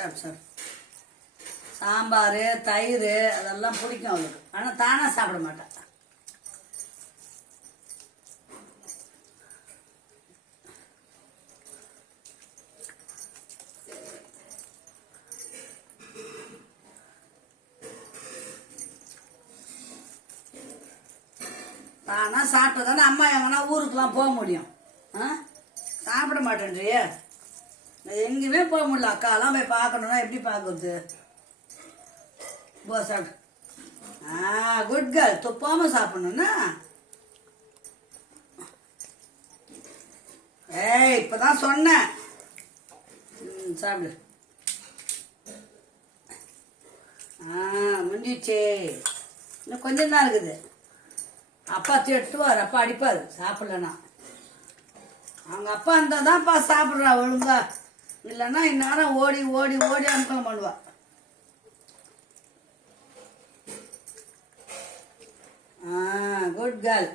சாப்பிடு சாப்பிடு. சாம்பார் தயிர் அதெல்லாம் பிடிக்கும் அவளுக்கு. ஆனால் தானாக சாப்பிட மாட்டான். தானா சாப்பிட்டு தானே அம்மா எங்கன்னா ஊருக்குலாம் போக முடியும். சாப்பிட மாட்டேன்றியே. எங்கேயுமே போக முடியல. அக்காலாம் போய் பார்க்கணுன்னா எப்படி பார்க்கறது? போ சாப்பிடு. Good girl. துப்பாமல் சாப்பிடணுன்னா ஏய் இப்போதான் சொன்னேன். சாப்பிடு. முடிஞ்சிச்சே. இன்னும் கொஞ்சம் தான் இருக்குது. அப்பா திட்டுவார், அப்பா அடிப்பார் சாப்பிடலன்னா. அவங்க அப்பா இருந்தால் தான்ப்பா சாப்பிட்றா ஒழுங்கா. இல்லைன்னா இந்நேரம் ஓடி ஓடி ஓடி அனுப்பலம் பண்ணுவா. Good girl.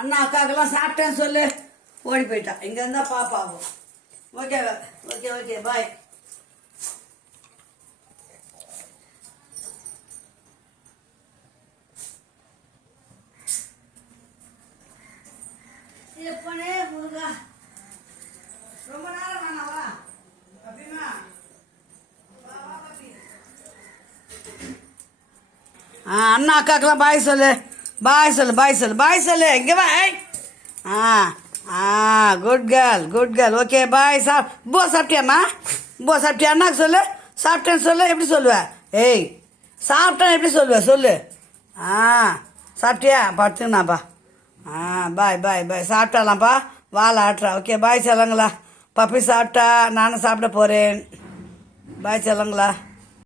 அண்ணா அக்காக்கெல்லாம் சாப்பிட்டேன்னு சொல்லு. ஓடி போயிட்டான். இங்கே இருந்தால் பாப்பாவும். Okay okay okay bye. எப்பனே முருகா ரொம்ப நேரம் வேணாவா அப்படின்னா அண்ணா அக்காக்கெல்லாம் பாய் சொல்லு. பாய் சொல்லு பாய் சொல்லு பாய் சொல்லு. இங்கே bye. Good girl good girl. Okay bye. போ சாப்பிட்டியாம்மா? போ சாப்பிட்டியா? அண்ணாக்கு சொல்லு. சாப்பிட்டேன்னு சொல்லு. எப்படி சொல்லுவேன்? ஏய் சாப்பிட்டேன்னு எப்படி சொல்லுவேன் சொல்லு. சாப்பிட்டியா? படுத்துங்கண்ணாப்பா. பாய் பாய் பாய். சாப்பிட்டாலாம்ப்பா. வாழை ஆட்டுறா. Okay bye செல்லங்களா. பப்பி சாப்பிட்டா நானும் சாப்பிட போகிறேன். பாய் செல்லங்களா.